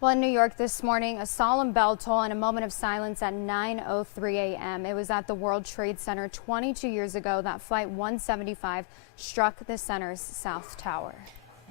Well, in New York this morning, a solemn bell toll and a moment of silence at 9:03 a.m. It was at the World Trade Center 22 years ago that Flight 175 struck the center's South Tower.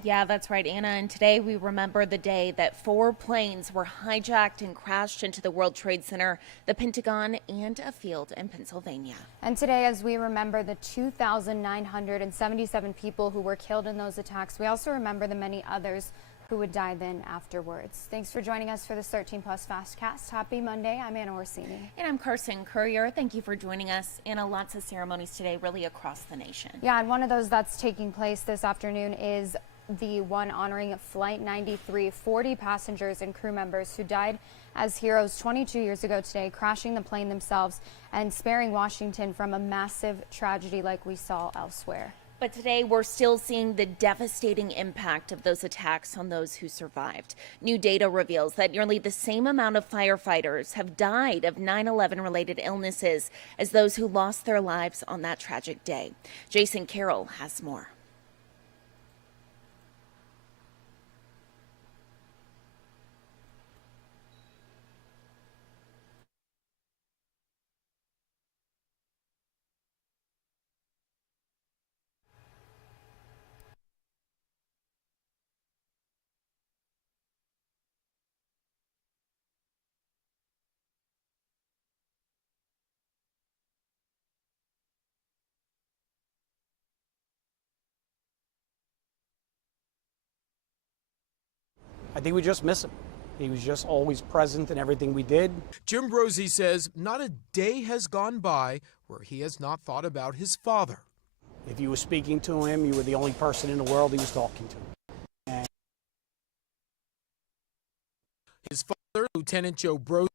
Yeah, that's right, Anna. And today we remember the day that 4 planes were hijacked and crashed into the World Trade Center, the Pentagon, and a field in Pennsylvania. And today, as we remember the 2,977 people who were killed in those attacks, we also remember the many others who would die then afterwards. Thanks for joining us for this 13 Plus FastCast. Happy Monday. I'm Anna Orsini. And I'm Carson Courier. Thank you for joining us. Anna, lots of ceremonies today, really across the nation. Yeah, and one of those that's taking place this afternoon is the one honoring Flight 93, 40 passengers and crew members who died as heroes 22 years ago today, crashing the plane themselves and sparing Washington from a massive tragedy like we saw elsewhere. But today we're still seeing the devastating impact of those attacks on those who survived. New data reveals that nearly the same amount of firefighters have died of 9/11 related illnesses as those who lost their lives on that tragic day. Jason Carroll has more. I think we just miss him. He was just always present in everything we did. Jim Brosey says not a day has gone by where he has not thought about his father. If you were speaking to him, you were the only person in the world he was talking to. And His father, Lieutenant Joe Brosey,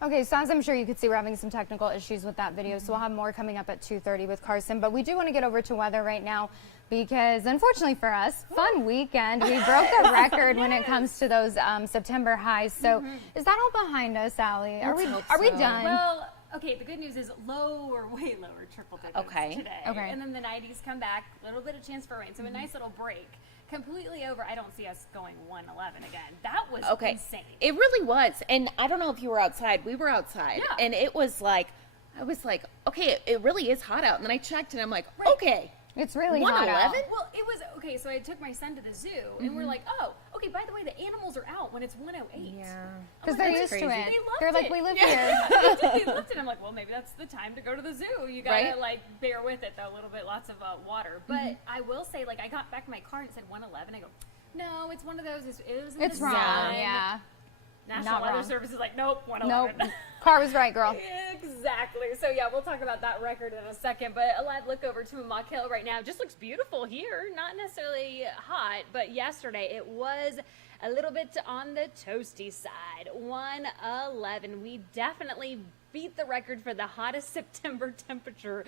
Okay, so as I'm sure you could see, we're having some technical issues with that video, so we'll have more coming up at 2:30 with Carson. But we do want to get over to weather right now because, unfortunately for us, fun weekend. We broke the record when it comes to those September highs. So is that all behind us, Allie? Are we done? Well, okay, the good news is low or way lower triple digits today. Okay. And then the 90s come back, a little bit of chance for rain. So a nice little break. Completely over. I don't see us going 111 again. That was insane. It really was. And I don't know if you were outside. We were outside. Yeah. And it was like, I was like, okay, it really is hot out. And then I checked and I'm like, okay. It's really hot out. 111? Well, it was, okay, so I took my son to the zoo, and we're like, oh, Okay, by the way, the animals are out when it's 108. Yeah. Because they're used to it. They loved They're like, it. we live Yeah. here. They loved it. I'm like, well, maybe that's the time to go to the zoo. You gotta Right. like bear with it though, a little bit, lots of water. But I will say, like, I got back in my car and it said 111. I go, no, it's one of those. It was in It's the wrong. sun. Yeah. National Not Weather wrong. Service is like, nope, Nope. 111. Car was right, girl. Exactly. So yeah, we'll talk about that record in a second. But a live look over to Mock Hill right now. Just looks beautiful here. Not necessarily hot, but yesterday it was a little bit on the toasty side. 111. We definitely beat the record for the hottest September temperature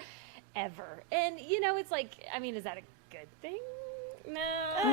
ever. And you know, it's like, I mean, is that a good thing? No. I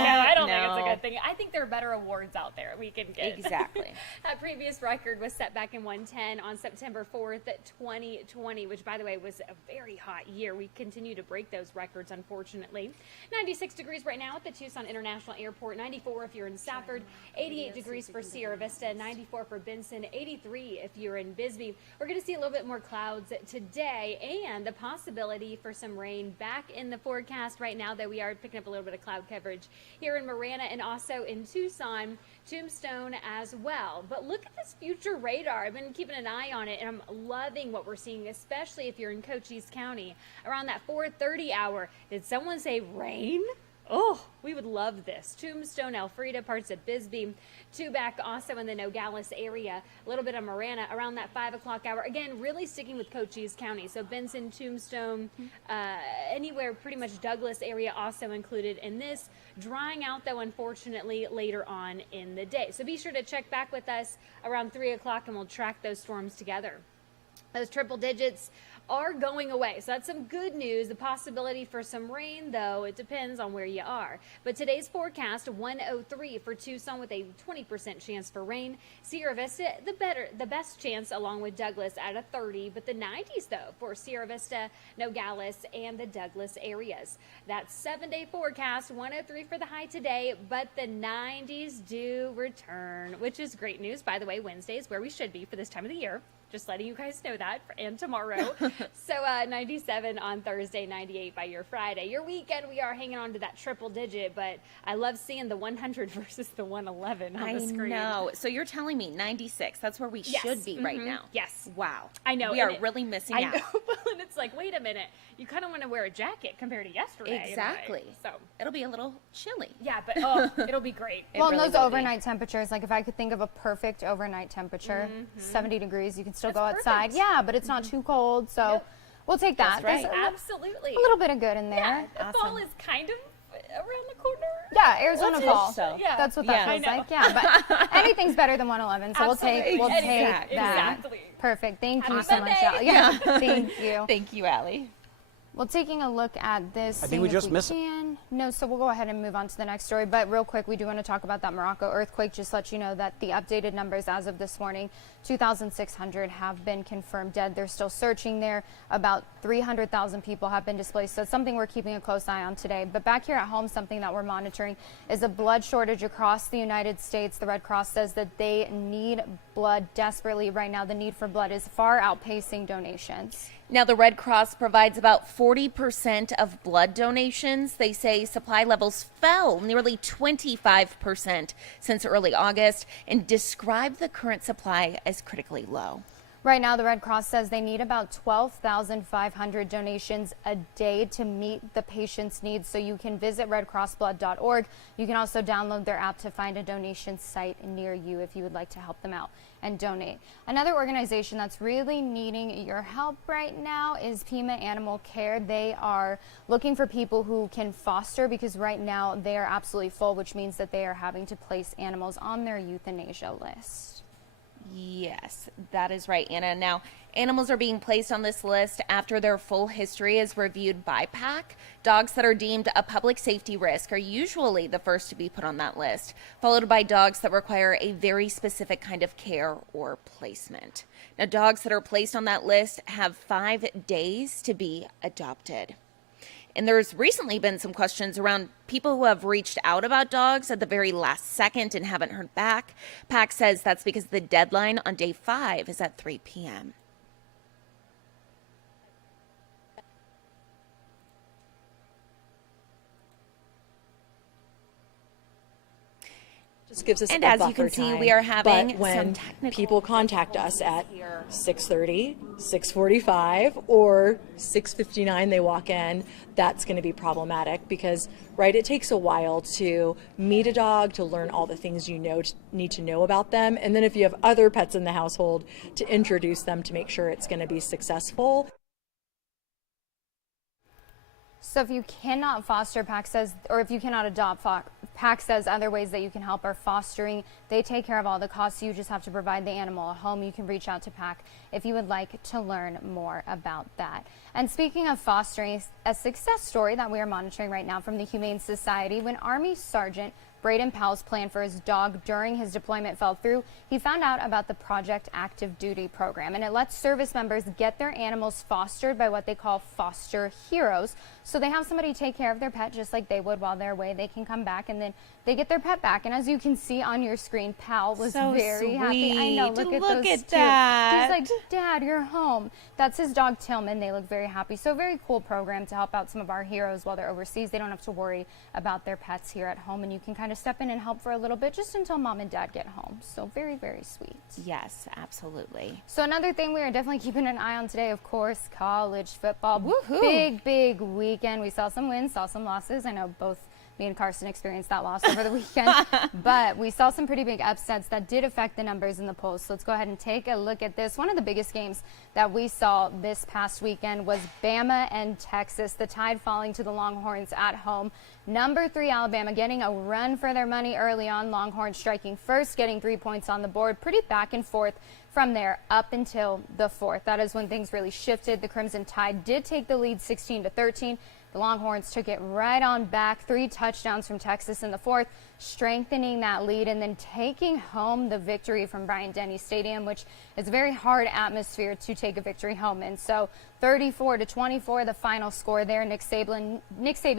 know. I don't think it's a No. good thing. I think there are better awards out there we can get. Exactly. That previous record was set back in 110 on September 4th, 2020, which, by the way, was a very hot year. We continue to break those records, unfortunately. 96 degrees right now at the Tucson International Airport, 94 if you're in Safford, 88 degrees for Sierra Vista, 94 for Benson, 83 if you're in Bisbee. We're going to see a little bit more clouds today and the possibility for some rain back in the forecast right now, though we are picking up a little bit of cloud coverage here in Marana and also in Tucson, Tombstone as well. But look at this future radar. I've been keeping an eye on it, and I'm loving what we're seeing, especially if you're in Cochise County. Around that 4:30 hour, did someone say rain? Oh, we would love this. Tombstone, Elfrida, parts of Bisbee, Tubac also in the Nogales area, a little bit of Marana around that 5 o'clock hour. Again, really sticking with Cochise County. So Benson, Tombstone, anywhere pretty much Douglas area also included in this. Drying out, though, unfortunately, later on in the day. So be sure to check back with us around 3 o'clock and we'll track those storms together. Those triple digits are going away. So that's some good news. The possibility for some rain, though, it depends on where you are. But today's forecast, 103 for Tucson with a 20% chance for rain. Sierra Vista, the best chance along with Douglas at a 30, but the 90s, though, for Sierra Vista, Nogales, and the Douglas areas. That 7-day forecast, 103 for the high today, but the 90s do return, which is great news. By the way, Wednesday is where we should be for this time of the year. Just letting you guys know that, and tomorrow. So 97 on Thursday, 98 by your Friday. Your weekend, we are hanging on to that triple digit, but I love seeing the 100 versus the 111 on the screen. I know. So you're telling me 96, that's where we should be right now. Yes. Wow. I know. We are really missing out. I know. And it's like, wait a minute. You kind of want to wear a jacket compared to yesterday. Exactly. Anyway. So it'll be a little chilly. yeah, but it'll be great. Well, really and those will be. overnight temperatures, like if I could think of a perfect overnight temperature, 70 degrees, you can still That's go outside. perfect. Yeah, but it's not too cold, so Nope. we'll take that. That's right. There's Absolutely. a little bit of good in there. Yeah, Yeah, the fall is kind of around the corner. Arizona Let's fall. hope so. Yeah. That's what Yeah. that I feels know. like. Yeah, but anything's better than 111, so we'll take Absolutely. that. Exactly. Perfect. Thank you Happy so much, Sunday. Allie. Yeah, thank you. Thank you, Allie. Well, taking a look at this. I think seeing we if just missed it. can. No, so we'll go ahead and move on to the next story. But real quick, we do want to talk about that Morocco earthquake. Just let you know that the updated numbers as of this morning, 2,600 have been confirmed dead. They're still searching there. About 300,000 people have been displaced. So it's something we're keeping a close eye on today. But back here at home, something that we're monitoring is a blood shortage across the United States. The Red Cross says that they need blood desperately right now. The need for blood is far outpacing donations. Now, the Red Cross provides about 40% of blood donations. They say supply levels fell nearly 25% since early August and describe the current supply as critically low. Right now, the Red Cross says they need about 12,500 donations a day to meet the patient's needs. So you can visit redcrossblood.org. You can also download their app to find a donation site near you if you would like to help them out and donate. Another organization that's really needing your help right now is Pima Animal Care. They are looking for people who can foster because right now they are absolutely full, which means that they are having to place animals on their euthanasia list. Yes, that is right, Anna. Now, animals are being placed on this list after their full history is reviewed by PAC. Dogs that are deemed a public safety risk are usually the first to be put on that list, followed by dogs that require a very specific kind of care or placement. Now, dogs that are placed on that list have 5 days to be adopted. And there's recently been some questions around people who have reached out about dogs at the very last second and haven't heard back. PAC says that's because the deadline on day 5 is at 3 p.m. This gives us And a as you buffer can see, time. we are having But when some technical people contact us at 6:30, 6:45, or 6:59 they walk in, that's going to be problematic because, right, it takes a while to meet a dog, to learn all the things need to know about them, and then if you have other pets in the household, to introduce them to make sure it's going to be successful. So if you cannot foster, PAC says, or if you cannot adopt, PAC says other ways that you can help are fostering. They take care of all the costs. You just have to provide the animal a home. You can reach out to PAC if you would like to learn more about that. And speaking of fostering, a success story that we are monitoring right now from the Humane Society, when Army Sergeant Braden Powell's plan for his dog during his deployment fell through, he found out about the Project Active Duty program, and it lets service members get their animals fostered by what they call foster heroes. So they have somebody take care of their pet just like they would while they're away. They can come back and then they get their pet back. And as you can see on your screen, Powell was So very happy. I know, sweet. look Look those at two. that. He's like, Dad, you're home. That's his dog Tillman. They look very happy. So a very cool program to help out some of our heroes while they're overseas. They don't have to worry about their pets here at home, and you can kind of step in and help for a little bit just until Mom and Dad get home. So very, very sweet. Yes, absolutely. So another thing we are definitely keeping an eye on today, of course, college football. Woohoo. Big weekend. We saw some wins, saw some losses. I know both me and Carson experienced that loss over the weekend, but we saw some pretty big upsets that did affect the numbers in the polls. So let's go ahead and take a look at this. One of the biggest games that we saw this past weekend was Bama and Texas, the Tide falling to the Longhorns at home. Number 3 Alabama getting a run for their money early on. Longhorns striking first, getting 3 points on the board. Pretty back and forth from there up until the 4th. That is when things really shifted. The Crimson Tide did take the lead 16-13. The Longhorns took it right on back. 3 touchdowns from Texas in the 4th, strengthening that lead and then taking home the victory from Bryant-Denny Stadium, which is a very hard atmosphere to take a victory home in. So 34-24, the final score there. Nick Saban,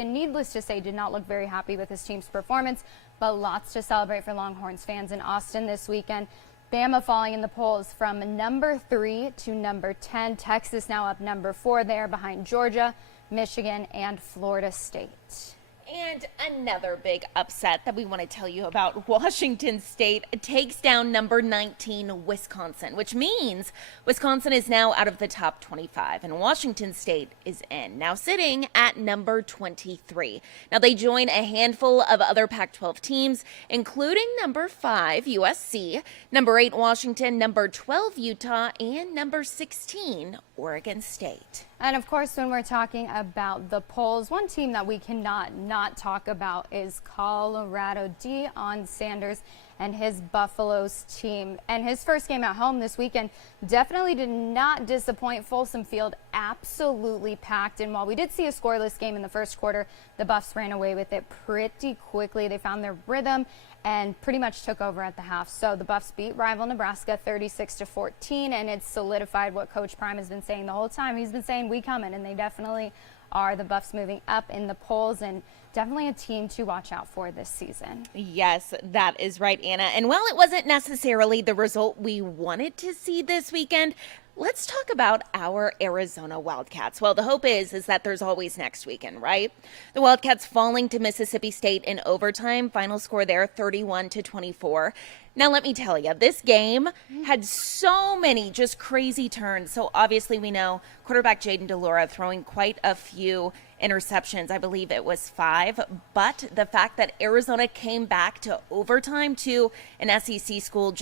needless to say, did not look very happy with his team's performance, but lots to celebrate for Longhorns fans in Austin this weekend. Bama falling in the polls from number 3 to number 10. Texas now up number 4 there behind Georgia, Michigan, and Florida State. And another big upset that we want to tell you about. Washington State takes down number 19 Wisconsin, which means Wisconsin is now out of the top 25 and Washington State is in, now sitting at number 23. Now they join a handful of other Pac-12 teams, including number 5 USC, number 8 Washington, number 12 Utah, and number 16 Oregon State. And of course, when we're talking about the polls, one team that we cannot not talk about is Colorado. Deion Sanders and his Buffaloes team. And his first game at home this weekend definitely did not disappoint. Folsom Field absolutely packed. And while we did see a scoreless game in the first quarter, the Buffs ran away with it pretty quickly. They found their rhythm and pretty much took over at the half. So the Buffs beat rival Nebraska 36-14, and it's solidified what Coach Prime has been saying the whole time. He's been saying, we coming, and they definitely are. The Buffs moving up in the polls, and definitely a team to watch out for this season. Yes, that is right, Anna. And while it wasn't necessarily the result we wanted to see this weekend, let's talk about our Arizona Wildcats. Well, the hope is that there's always next weekend, right? The Wildcats falling to Mississippi State in overtime. Final score there, 31-24. Now, let me tell you, this game had so many just crazy turns. So obviously we know quarterback Jaden DeLora throwing quite a few interceptions. I believe it was 5. But the fact that Arizona came back to overtime to an SEC school,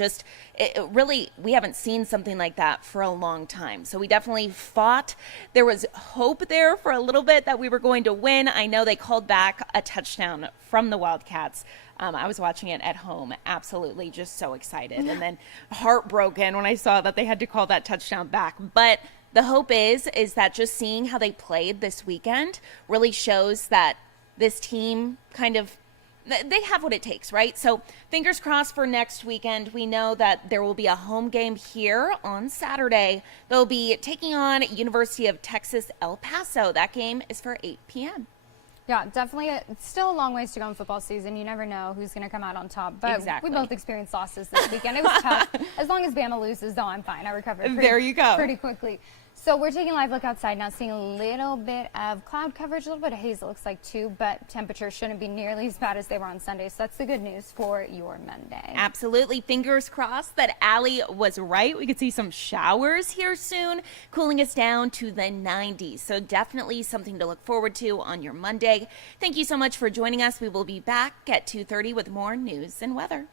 really, we haven't seen something like that for a long time. So we definitely fought. There was hope there for a little bit that we were going to win. I know they called back a touchdown from the Wildcats. I was watching it at home, absolutely just so excited, and then heartbroken when I saw that they had to call that touchdown back. But the hope is that just seeing how they played this weekend really shows that this team they have what it takes, right? So fingers crossed for next weekend. We know that there will be a home game here on Saturday. They'll be taking on University of Texas El Paso. That game is for 8 p.m. Yeah, definitely. It's still a long ways to go in football season. You never know who's going to come out on top. But exactly. We both experienced losses this weekend. It was tough. As long as Bama loses, though, I'm fine. I recovered There you go. Pretty quickly. So we're taking a live look outside now, seeing a little bit of cloud coverage, a little bit of haze it looks like too, but temperatures shouldn't be nearly as bad as they were on Sunday. So that's the good news for your Monday. Absolutely. Fingers crossed that Allie was right. We could see some showers here soon, cooling us down to the 90s. So definitely something to look forward to on your Monday. Thank you so much for joining us. We will be back at 2:30 with more news and weather.